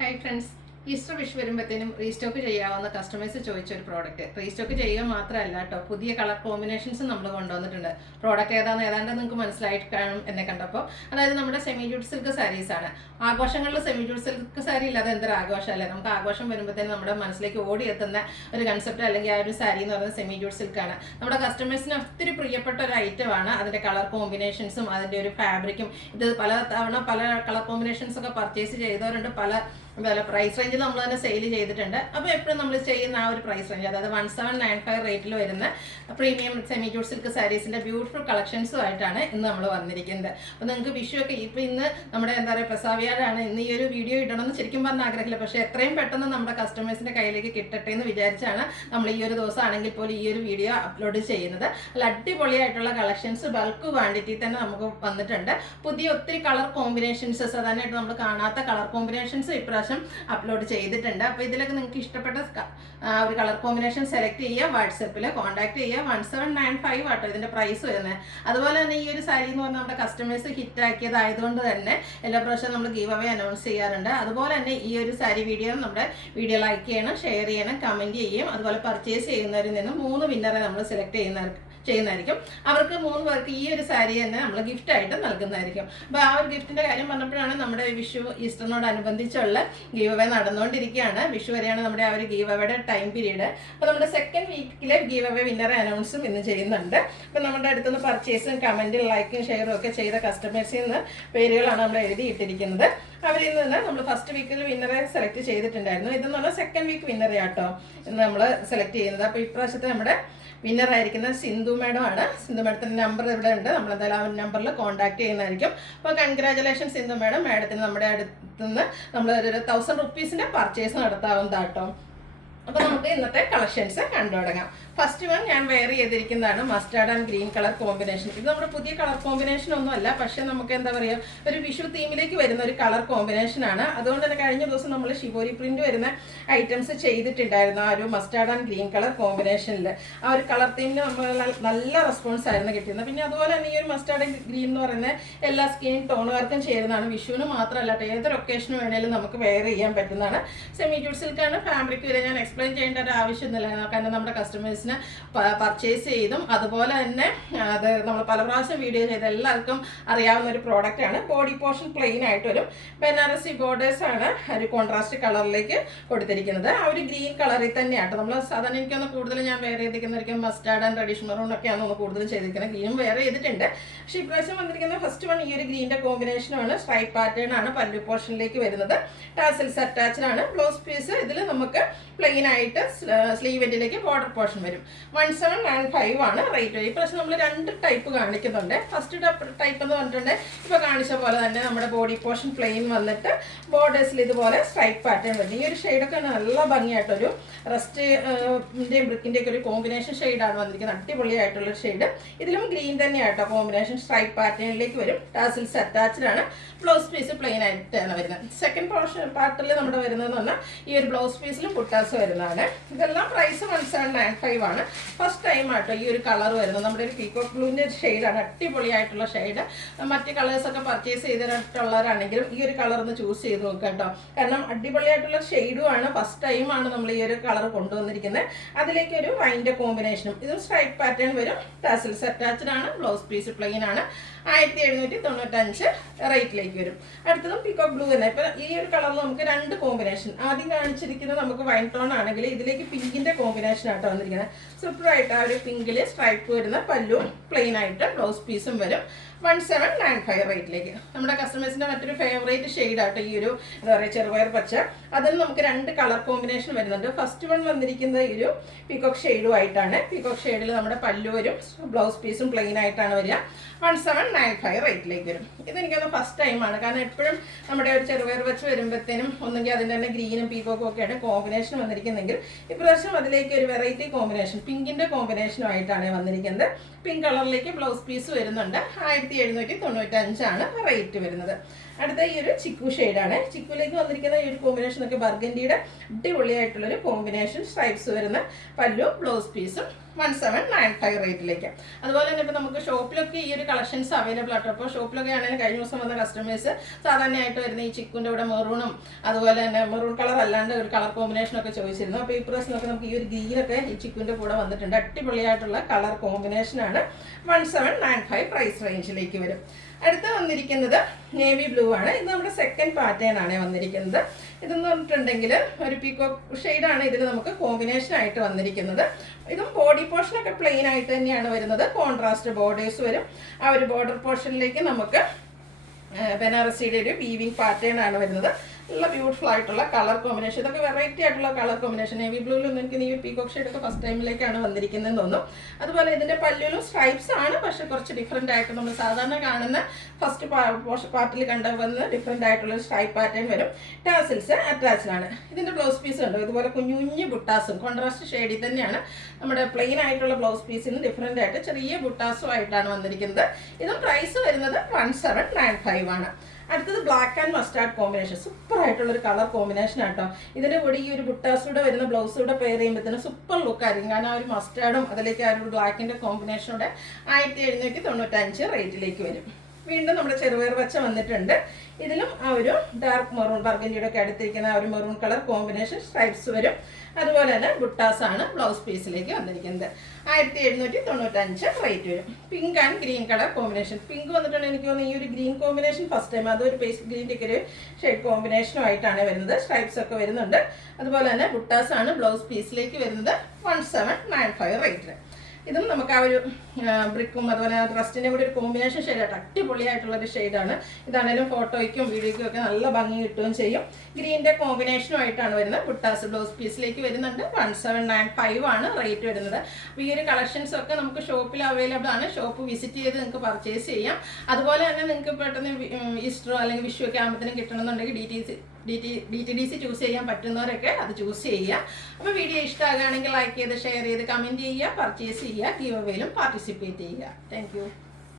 Hi friends, Easter wish വരുമ്പോഴത്തേനും restock ചെയ്യാവുന്ന customers ചോദിച്ച ഒരു പ്രോഡക്റ്റ് റീസ്റ്റോക്ക് ചെയ്യുക മാത്രമല്ല കേട്ടോ, പുതിയ കളർ കോമ്പിനേഷൻസും നമ്മൾ കൊണ്ടുവന്നിട്ടുണ്ട്. പ്രോഡക്റ്റ് ഏതാണ്ട് നിങ്ങൾക്ക് മനസ്സിലായിട്ട് കാണും എന്നെ കണ്ടപ്പോൾ. അതായത് നമ്മുടെ സെമി ജൂട്ട് സിൽക്ക് സാരീസ് ആണ്. ആഘോഷങ്ങളിൽ സെമി ജൂട്ട് സിൽക്ക് സാരി ഇല്ലാതെ എന്തൊരു ആഘോഷമല്ലേ. നമുക്ക് ആഘോഷം വരുമ്പോഴത്തേനും നമ്മുടെ മനസ്സിലേക്ക് ഓടിയെത്തുന്ന ഒരു കൺസെപ്റ്റ് അല്ലെങ്കിൽ ആ ഒരു സാരി എന്ന് പറയുന്നത് സെമി ജൂട്ട് സിൽക്കാണ്. നമ്മുടെ കസ്റ്റമേഴ്സിന് ഒത്തിരി പ്രിയപ്പെട്ട ഒരു ഐറ്റമാണ്. അതിൻ്റെ കളർ കോമ്പിനേഷൻസും അതിൻ്റെ ഒരു ഫാബ്രിക്കും. ഇത് പല തവണ പല കളർ കോമ്പിനേഷൻസ് ഒക്കെ പർച്ചേസ് ചെയ്തവരുണ്ട്. പല പ്രൈസ് റേഞ്ചിൽ നമ്മൾ തന്നെ സെയിൽ ചെയ്തിട്ടുണ്ട്. അപ്പോൾ എപ്പോഴും നമ്മൾ ചെയ്യുന്ന ആ ഒരു പ്രൈസ് റേഞ്ച്, അതായത് 1795 റേറ്റിൽ വരുന്ന പ്രീമിയം സെമി ജൂട്ട് സിൽക്ക് സാരീസിൻ്റെ ബ്യൂട്ടിഫുൾ കളക്ഷൻസുമായിട്ടാണ് ഇന്ന് നമ്മൾ വന്നിരിക്കുന്നത്. അപ്പോൾ നിങ്ങൾക്ക് വിഷു ഒക്കെ ഇപ്പോൾ ഇന്ന് നമ്മുടെ എന്താ പറയുക പെസാവിയാടാണ്. ഇന്ന് ഈ ഒരു വീഡിയോ ഇടണമെന്ന് ശരിക്കും പറഞ്ഞ ആഗ്രഹമില്ല, പക്ഷേ എത്രയും പെട്ടെന്ന് നമ്മുടെ കസ്റ്റമേഴ്സിൻ്റെ കയ്യിലേക്ക് കിട്ടട്ടെ എന്ന് വിചാരിച്ചാണ് നമ്മൾ ഈ ഒരു ദിവസം ആണെങ്കിൽ പോലും ഈ ഒരു വീഡിയോ അപ്ലോഡ് ചെയ്യുന്നത്. അല്ല, അടിപൊളിയായിട്ടുള്ള കളക്ഷൻസ് ബൾക്ക് ക്വാണ്ടിറ്റി തന്നെ നമുക്ക് വന്നിട്ടുണ്ട്. പുതിയ ഒത്തിരി കളർ കോമ്പിനേഷൻസ്, സാധാരണയായിട്ട് നമ്മൾ കാണാത്ത കളർ കോമ്പിനേഷൻസ് ഇപ്രാവശ്യം അപ്ലോഡ് ചെയ്തിട്ടുണ്ട്. അപ്പോൾ ഇതിലൊക്കെ നിങ്ങൾക്ക് ഇഷ്ടപ്പെട്ട ഒരു കളർ കോമ്പിനേഷൻ സെലക്ട് ചെയ്യുക, വാട്സപ്പിൽ കോൺടാക്ട് ചെയ്യുക. 1795 ആട്ടോ ഇതിൻ്റെ പ്രൈസ് വരുന്നത്. അതുപോലെ തന്നെ ഈ ഒരു സാരി എന്ന് പറഞ്ഞാൽ നമ്മുടെ കസ്റ്റമേഴ്സ് ഹിറ്റ് ആക്കിയതായതുകൊണ്ട് തന്നെ എല്ലാ പ്രാവശ്യം നമ്മൾ ഗീവ് അവേ അനൗൺസ് ചെയ്യാറുണ്ട്. അതുപോലെ തന്നെ ഈ ഒരു സാരി നമ്മുടെ വീഡിയോ ലൈക്ക് ചെയ്യണം, ഷെയർ ചെയ്യണം, കമൻറ്റ് ചെയ്യും. അതുപോലെ പർച്ചേസ് ചെയ്യുന്നവരിൽ നിന്ന് 3 വിന്നറെ നമ്മൾ സെലക്ട് ചെയ്യുന്നതായിരിക്കും. അവർക്ക് 3 പേർക്ക് ഈ ഒരു സാരി തന്നെ നമ്മൾ ഗിഫ്റ്റ് ആയിട്ട് നൽകുന്നതായിരിക്കും. അപ്പോൾ ആ ഒരു ഗിഫ്റ്റിൻ്റെ കാര്യം പറഞ്ഞപ്പോഴാണ് നമ്മുടെ വിഷു ഈസ്റ്ററിനോടനുബന്ധിച്ചുള്ള ഗീവ് അവേ നടന്നുകൊണ്ടിരിക്കുകയാണ്. വിഷു വരെയാണ് നമ്മുടെ ആ ഒരു ഗീവ് അവയുടെ ടൈം പീരീഡ്. അപ്പോൾ നമ്മുടെ സെക്കൻഡ് വീക്കിലെ ഗീവ് അവേ വിന്നറെ അനൗൺസും ഇന്ന് ചെയ്യുന്നുണ്ട്. അപ്പോൾ നമ്മുടെ അടുത്തുനിന്ന് പർച്ചേസും കമൻറ്റും ലൈക്കും ഷെയറും ഒക്കെ ചെയ്ത കസ്റ്റമേഴ്സിൽ നിന്ന് പേരുകളാണ് നമ്മൾ എഴുതിയിട്ടിരിക്കുന്നത്. അവരിൽ നിന്ന് നമ്മൾ ഫസ്റ്റ് വീക്കിൽ വിന്നറെ സെലക്ട് ചെയ്തിട്ടുണ്ടായിരുന്നു. ഇതെന്ന് പറഞ്ഞാൽ സെക്കൻഡ് വീക്ക് വിന്നറെ ആട്ടോ ഇന്ന് നമ്മൾ സെലക്ട് ചെയ്യുന്നത്. അപ്പോൾ ഇപ്രാവശ്യത്തെ നമ്മുടെ വിന്നർ ആയിരിക്കുന്ന സിന്ധു മാഡം ആണ്. സിന്ധു മാഡത്തിൻ്റെ നമ്പർ ഇവിടെ ഉണ്ട്. നമ്മൾ എന്തായാലും ആ നമ്പറിൽ കോൺടാക്ട് ചെയ്യുന്നതായിരിക്കും. അപ്പോൾ കൺഗ്രാജുലേഷൻ സിന്ധു മാഡം. മാഡത്തിന് നമ്മുടെ അടുത്തുനിന്ന് നമ്മൾ ഒരു 1000 റുപ്പീസിൻ്റെ പർച്ചേസ് നടത്താവുന്നതാട്ടോ. അപ്പോൾ നമുക്ക് ഇന്നത്തെ കളക്ഷൻസ് കണ്ടു തുടങ്ങാം. ഫസ്റ്റ് വൺ ഞാൻ വെയർ ചെയ്തിരിക്കുന്നതാണ് mustard and green colour combination. ഇത് നമ്മുടെ പുതിയ കളർ കോമ്പിനേഷൻ ഒന്നും അല്ല, പക്ഷേ നമുക്ക് എന്താ പറയുക, ഒരു വിഷു തീമിലേക്ക് വരുന്ന ഒരു കളർ കോമ്പിനേഷനാണ്. അതുകൊണ്ട് തന്നെ കഴിഞ്ഞ ദിവസം നമ്മൾ ഷിബോരി പ്രിന്റ് വരുന്ന ഐറ്റംസ് ചെയ്തിട്ടുണ്ടായിരുന്നു ആ ഒരു മസ്റ്റാർഡ് ആൻഡ് ഗ്രീൻ കളർ കോമ്പിനേഷനിൽ. ആ ഒരു കളർ തീമിന് നമ്മൾ നല്ല റെസ്പോൺസ് ആയിരുന്നു കിട്ടിയിരുന്നത്. പിന്നെ അതുപോലെ തന്നെ ഈ ഒരു മസ്റ്റാർഡ് ഗ്രീൻ എന്ന് പറയുന്ന എല്ലാ സ്കിൻ ടോണുകാർക്കും ചേരുന്നതാണ്. വിഷുവിന് മാത്രമല്ല, ഏതൊരു ഒക്കേഷന് വേണേലും നമുക്ക് വെയർ ചെയ്യാൻ പറ്റുന്നതാണ്. Semi jute സിൽക്കാണ്. ഫാബ്രിക് വരെ ഞാൻ എക്സ്പ്ലെയിൻ ചെയ്യേണ്ട ഒരു ആവശ്യമൊന്നുമില്ല, കാരണം നമ്മുടെ കസ്റ്റമേഴ്സിന് പർച്ചേസ് ചെയ്തും അതുപോലെ തന്നെ അത് നമ്മൾ പല പ്രാവശ്യം വീഡിയോ ചെയ്ത് എല്ലാവർക്കും അറിയാവുന്ന ഒരു പ്രോഡക്റ്റാണ്. ബോഡി പോർഷൻ പ്ലെയിൻ ആയിട്ട് വരും. ബനാറസി ബോർഡേഴ്സ് ആണ് ഒരു കോൺട്രാസ്റ്റ് കളറിലേക്ക് കൊടുത്തിരിക്കുന്നത്. ആ ഒരു ഗ്രീൻ കളറിൽ തന്നെയാട്ടോ നമ്മൾ സാധാരണ എനിക്കൊന്ന് കൂടുതൽ ഞാൻ വെയർ ചെയ്തിരിക്കുന്നതായിരിക്കും മസ്റ്റാർഡ് ആൻഡ് റെഡിഷ് മെറൂൺ ഒക്കെയാണ് ഒന്ന് കൂടുതലും ചെയ്തിരിക്കുന്നത്. ഗ്രീനും വെയർ ചെയ്തിട്ടുണ്ട്, പക്ഷേ ഇപ്രാവശ്യം വന്നിരിക്കുന്ന ഫസ്റ്റ് വൺ ഈ ഒരു ഗ്രീൻ്റെ കോമ്പിനേഷനാണ്. സ്ട്രൈപ്പ് പാറ്റേൺ ആണ് പല്ലു പോർഷനിലേക്ക് വരുന്നത്. ടാസിൽസ് അറ്റാച്ച്ഡ് ആണ്. ബ്ലൗസ് പീസ് ഇതിൽ നമുക്ക് പ്ലെയിൻ ആയിട്ട് സ്ലീവ് എൻഡിലേക്ക് ബോർഡർ പോർഷൻ വരും. 1795 ആണ് റേറ്റ്. ഇപ്രാവശ്യം നമ്മൾ 2 ടൈപ്പ് കാണിക്കുന്നുണ്ട്. ഫസ്റ്റ് ടൈപ്പ് എന്ന് പറഞ്ഞിട്ടുണ്ടെങ്കിൽ ഇപ്പോൾ കാണിച്ച പോലെ തന്നെ നമ്മുടെ ബോഡി പോർഷൻ പ്ലെയിൻ വന്നിട്ട് ബോർഡേഴ്സിൽ ഇതുപോലെ സ്ട്രൈപ്പ് പാറ്റേൺ വരും. ഈ ഒരു ഷെയ്ഡൊക്കെ നല്ല ഭംഗിയായിട്ടൊരു റസ്റ്റിൻ്റെയും ബ്രിക്കിൻ്റെ ഒക്കെ ഒരു കോമ്പിനേഷൻ ഷെയ്ഡാണ് വന്നിരിക്കുന്നത്. അടിപൊളിയായിട്ടുള്ളൊരു ഷെയ്ഡ്. ഇതിലും ഗ്രീൻ തന്നെയാട്ടോ കോമ്പിനേഷൻ. സ്ട്രൈപ്പ് പാറ്റേണിലേക്ക് വരും. ടാസിൽസ് അറ്റാച്ച്ഡ് ആണ്. ബ്ലൗസ് പീസ് പ്ലെയിൻ ആയിട്ടാണ് വരുന്നത്. സെക്കൻഡ് പോർഷൻ പാർട്ടിൽ നമ്മുടെ വരുന്നതെന്ന് പറഞ്ഞാൽ ഈ ഒരു ബ്ലൗസ് പീസിലും പുട്ടാസ് വരുന്നതാണ്. ഇതെല്ലാം പ്രൈസ് 1795 ആണ്. ഫസ്റ്റ് ടൈം ആട്ടോ ഈ ഒരു കളർ വരുന്നത്. നമ്മുടെ ഒരു പീകോക്ക് ബ്ലൂവിൻ്റെ ഷെയ്ഡാണ്. അടിപൊളിയായിട്ടുള്ള ഷെയ്ഡ്. മറ്റ് കളേഴ്സൊക്കെ പർച്ചേസ് ചെയ്തിട്ടുള്ളവരാണെങ്കിലും ഈ ഒരു കളർ ഒന്ന് ചൂസ് ചെയ്ത് നോക്കുക കേട്ടോ, കാരണം അടിപൊളിയായിട്ടുള്ള ഷെയ്ഡുമാണ്. ഫസ്റ്റ് ടൈമാണ് നമ്മൾ ഈ ഒരു കളർ കൊണ്ടുവന്നിരിക്കുന്നത്. അതിലേക്ക് ഒരു വൈൻ്റെ കോമ്പിനേഷനും. ഇതും സ്ട്രൈപ്പ് പാറ്റേൺ വരും. ടാസിൽസ് അറ്റാച്ച്ഡ് ആണ്. ബ്ലൗസ് പീസ് പ്ലെയിൻ ആണ്. 1795 റേറ്റിലേക്ക് വരും. അടുത്തതും പീകോക്ക് ബ്ലൂ തന്നെ. ഇപ്പം ഈ ഒരു കളറിൽ നമുക്ക് 2 കോമ്പിനേഷൻ. ആദ്യം കാണിച്ചിരിക്കുന്നത് നമുക്ക് വൈൻ ടോൺ ആണെങ്കിൽ ഇതിലേക്ക് പിങ്കിൻ്റെ കോമ്പിനേഷൻ ആട്ടോ വന്നിരിക്കുന്നത്. സൂപ്പറായിട്ട് ആ ഒരു പിങ്കിൽ സ്ട്രൈപ്പ് വരുന്ന പല്ലു പ്ലെയിൻ ആയിട്ട് ബ്ലൗസ് പീസും വരും. 1795 റേറ്റിലേക്ക്. നമ്മുടെ കസ്റ്റമേഴ്സിൻ്റെ മറ്റൊരു ഫേവറേറ്റ് ഷെയ്ഡാട്ടോ ഈ ഒരു എന്താ പറയുക ചെറുപയർ പച്ച. അതിൽ നമുക്ക് 2 കളർ കോമ്പിനേഷൻ വരുന്നുണ്ട്. ഫസ്റ്റ് വൺ വന്നിരിക്കുന്നത് ഈ ഒരു പീകോക്ക് ഷെയ്ഡുമായിട്ടാണ്. പീകോക്ക് ഷെയ്ഡിൽ നമ്മുടെ പല്ലു വരും. ബ്ലൗസ് പീസും പ്ലെയിൻ ആയിട്ടാണ് വരിക. 1795 റേറ്റിലേക്ക് വരും. ഇതെനിക്കൊന്ന് ഫസ്റ്റ് ടൈമാണ്, കാരണം എപ്പോഴും നമ്മുടെ ഒരു ചെറുപയർ വെച്ച് വരുമ്പോഴത്തേനും ഒന്നെങ്കിൽ അതിൻ്റെ തന്നെ ഗ്രീനും പീകോക്കും ഒക്കെയാണ് കോമ്പിനേഷൻ വന്നിരിക്കുന്നെങ്കിൽ ഇപ്രാവശ്യം അതിലേക്ക് ഒരു വെറൈറ്റി കോമ്പിനേഷൻ പിങ്കിൻ്റെ കോമ്പിനേഷനുമായിട്ടാണ് വന്നിരിക്കുന്നത്. പിങ്ക് കളറിലേക്ക് ബ്ലൗസ് പീസ് വരുന്നുണ്ട്. 1795 ആണ് റേറ്റ് വരുന്നത്. അടുത്ത ഈ ഒരു ചിക്കു ഷെയ്ഡാണ്. ചിക്കുലേക്ക് വന്നിരിക്കുന്ന ഈ ഒരു കോമ്പിനേഷൻ ഒക്കെ ബർഗൻഡിയുടെ അടിപൊളിയായിട്ടുള്ളൊരു കോമ്പിനേഷൻ, സ്ട്രൈപ്സ് വരുന്ന പല്ലു, ബ്ലൗസ് പീസും 1795 റേറ്റിലേക്ക്. അതുപോലെ തന്നെ ഇപ്പോൾ നമുക്ക് ഷോപ്പിലൊക്കെ ഈ ഒരു കളക്ഷൻസ് അവൈലബിൾ ആട്ടോ. അപ്പോൾ ഷോപ്പിലൊക്കെ ആണെങ്കിലും കഴിഞ്ഞ ദിവസം വന്ന കസ്റ്റമേഴ്സ് സാധാരണയായിട്ട് വരുന്ന ഈ ചിക്കുൻ്റെ കൂടെ മെറൂണും അതുപോലെ തന്നെ മെറൂൺ കളർ അല്ലാണ്ട് ഒരു കളർ കോമ്പിനേഷനൊക്കെ ചോദിച്ചിരുന്നു. അപ്പോൾ ഈ പ്രാവശ്യമൊക്കെ നമുക്ക് ഈ ഒരു ഗ്രീനൊക്കെ ഈ ചിക്കുൻ്റെ കൂടെ വന്നിട്ടുണ്ട്. അടിപൊളിയായിട്ടുള്ള കളർ കോമ്പിനേഷനാണ്. 1795 പ്രൈസ് റേഞ്ചിലേക്ക് വരും. അടുത്ത് വന്നിരിക്കുന്നത് നേവി ബ്ലൂ ആണ്. ഇത് നമ്മുടെ സെക്കൻഡ് പാറ്റേൺ ആണ് വന്നിരിക്കുന്നത്. ഇതെന്ന് പറഞ്ഞിട്ടുണ്ടെങ്കിൽ ഒരു പീകോക്ക് ഷെയ്ഡാണ് ഇതിൽ നമുക്ക് കോമ്പിനേഷൻ ആയിട്ട് വന്നിരിക്കുന്നത്. ഇതും ബോഡി പോർഷനൊക്കെ പ്ലെയിൻ ആയിട്ട് തന്നെയാണ് വരുന്നത്. കോൺട്രാസ്റ്റ് ബോർഡേഴ്സ് വരും. ആ ഒരു ബോർഡർ പോർഷനിലേക്ക് നമുക്ക് ബനാറസിയുടെ ഒരു വീവിങ് പാറ്റേൺ ആണ് വരുന്നത്. നല്ല ബ്യൂട്ടിഫുൾ ആയിട്ടുള്ള കളർ കോമ്പിനേഷൻ. ഇതൊക്കെ വെറൈറ്റി ആയിട്ടുള്ള കളർ കോമ്പിനേഷൻ. നേവി ബ്ലൂവിലൊന്നും എനിക്ക് ഈ പീകോക്ക് ഷെയ്ഡൊക്കെ ഫസ്റ്റ് ടൈമിലേക്കാണ് വന്നിരിക്കുന്നതെന്ന് തോന്നുന്നു. അതുപോലെ ഇതിൻ്റെ പല്ലുവിലും സ്ട്രൈപ്സ് ആണ്, പക്ഷെ കുറച്ച് ഡിഫറെൻ്റ് ആയിട്ട് നമ്മൾ സാധാരണ കാണുന്ന ഫസ്റ്റ് പാർട്ടിൽ കണ്ടുവന്ന് ഡിഫറെൻ്റ് ആയിട്ടുള്ള സ്ട്രൈപ്പ് പാറ്റേൺ വരും. ടാസിൽസ് അറ്റാച്ച്ഡ് ആണ്. ഇതിൻ്റെ ബ്ലൗസ് പീസ് ഉണ്ട് ഇതുപോലെ കുഞ്ഞു കുഞ്ഞു ബുട്ടാസും കോൺട്രാസ്റ്റ് ഷെയ്ഡിൽ തന്നെയാണ്. നമ്മുടെ പ്ലെയിൻ ആയിട്ടുള്ള ബ്ലൗസ് പീസിന് ഡിഫറെൻ്റ് ആയിട്ട് ചെറിയ ബുട്ടാസും ആയിട്ടാണ് വന്നിരിക്കുന്നത്. ഇതും പ്രൈസ് വരുന്നത് 1795 ആണ്. അടുത്തത് black and mustard combination. Super ആയിട്ടുള്ളൊരു കളർ കോമ്പിനേഷൻ ആട്ടോ. ഇതിൻ്റെ കൂടെ ഈ ഒരു ബുട്ടാസൂടെ വരുന്ന ബ്ലൗസൂടെ പെയർ ചെയ്യുമ്പോഴത്തേനും സൂപ്പർ ലുക്ക് ആയിരിക്കും. കാരണം ആ ഒരു മസ്റ്റാർഡും അതിലേക്ക് ആ ഒരു ബ്ലാക്കിൻ്റെ കോമ്പിനേഷനോടെ 1795 റേറ്റിലേക്ക് വരും. വീണ്ടും നമ്മുടെ ചെറുപയർ പച്ച വന്നിട്ടുണ്ട്. ഇതിലും ആ ഒരു ഡാർക്ക് മെറൂൺ ബർഗൻഡിയുടെ ഒക്കെ അടുത്തിരിക്കുന്ന ആ ഒരു മെറൂൺ കളർ കോമ്പിനേഷൻ സ്ട്രൈപ്സ് വരും. അതുപോലെ തന്നെ ബുട്ടാസ് ആണ് ബ്ലൗസ് പീസിലേക്ക് വന്നിരിക്കുന്നത്. 1795 റേറ്റ് വരും. Pink and green colour combination. Pink വന്നിട്ടുണ്ടെങ്കിൽ എനിക്ക് തോന്നുന്നു ഈ ഒരു ഗ്രീൻ കോമ്പിനേഷൻ ഫസ്റ്റ് ടൈം. അതൊരു പേസ്റ്റ് ഗ്രീൻ്റെ ഒക്കെ ഒരു ഷെയ്ഡ് കോമ്പിനേഷനും ആയിട്ടാണ് വരുന്നത്. സ്ട്രൈപ്സ് ഒക്കെ വരുന്നുണ്ട്. അതുപോലെ തന്നെ ബുട്ടാസ് ആണ് ബ്ലൗസ് പീസിലേക്ക് വരുന്നത്. 1795 റേറ്റിന്. ഇതും നമുക്ക് ആ ഒരു ബ്രിക്കും അതുപോലെ റസ്റ്റിൻ്റെ കൂടി ഒരു കോമ്പിനേഷൻ ഷെയ്ഡായിട്ട് അടിപൊളിയായിട്ടുള്ളൊരു ഷെയ്ഡാണ്. ഇതാണെങ്കിലും ഫോട്ടോയ്ക്കും വീഡിയോയ്ക്കും ഒക്കെ നല്ല ഭംഗി കിട്ടുകയും ചെയ്യും. ഗ്രീൻ്റെ കോമ്പിനേഷനുമായിട്ടാണ് വരുന്നത്. ബുട്ടാസ് ബ്ലൗസ് പീസിലേക്ക് വരുന്നുണ്ട്. 1795 ആണ് റേറ്റ് വരുന്നത്. അപ്പോൾ ഈ ഒരു കളക്ഷൻസ് ഒക്കെ നമുക്ക് ഷോപ്പിൽ അവൈലബിൾ ആണ്. ഷോപ്പ് വിസിറ്റ് ചെയ്ത് നിങ്ങൾക്ക് പർച്ചേസ് ചെയ്യാം. അതുപോലെ തന്നെ നിങ്ങൾക്ക് പെട്ടെന്ന് ഈസ്റ്ററോ അല്ലെങ്കിൽ വിഷു ഒക്കെ ആകുമ്പോഴത്തേനും കിട്ടണമെന്നുണ്ടെങ്കിൽ DTDC ചൂസ് ചെയ്യാൻ പറ്റുന്നവരൊക്കെ അത് ചൂസ് ചെയ്യുക. അപ്പോൾ വീഡിയോ ഇഷ്ടമാകുകയാണെങ്കിൽ ലൈക്ക് ചെയ്ത് ഷെയർ ചെയ്ത് കമൻറ്റ് ചെയ്യുക, പർച്ചേസ് ചെയ്യുക, ഗീവ് അവേയിലും പാർട്ടിസിപ്പേറ്റ് ചെയ്യുക. Thank you.